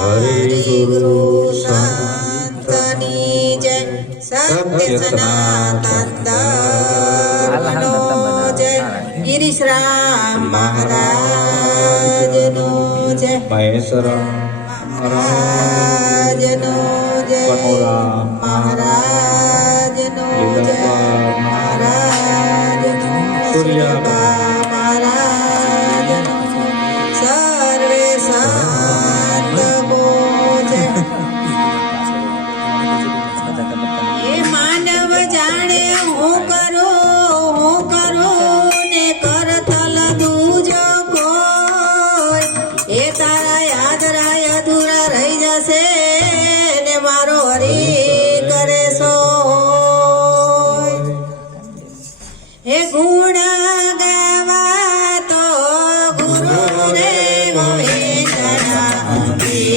હરે ગુરુ સંતની જય સત્ય સનાતન જય ગિરીશ રામ મહારાજનો જય મહેશ્વર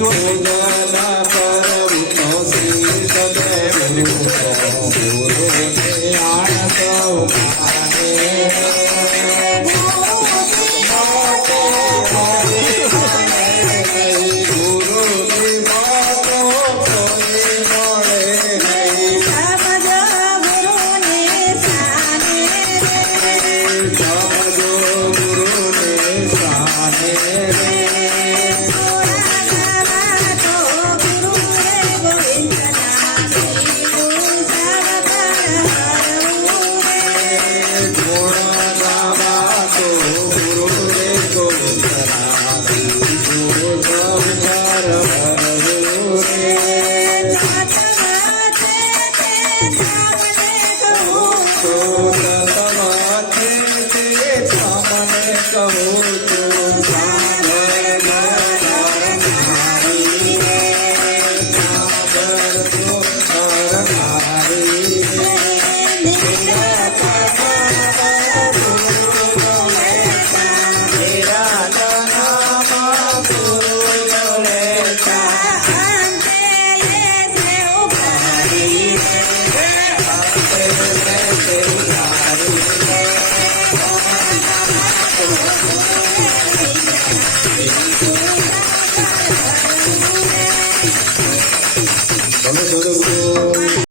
Oh, Música શોધ તમારે તે સામને કહો છો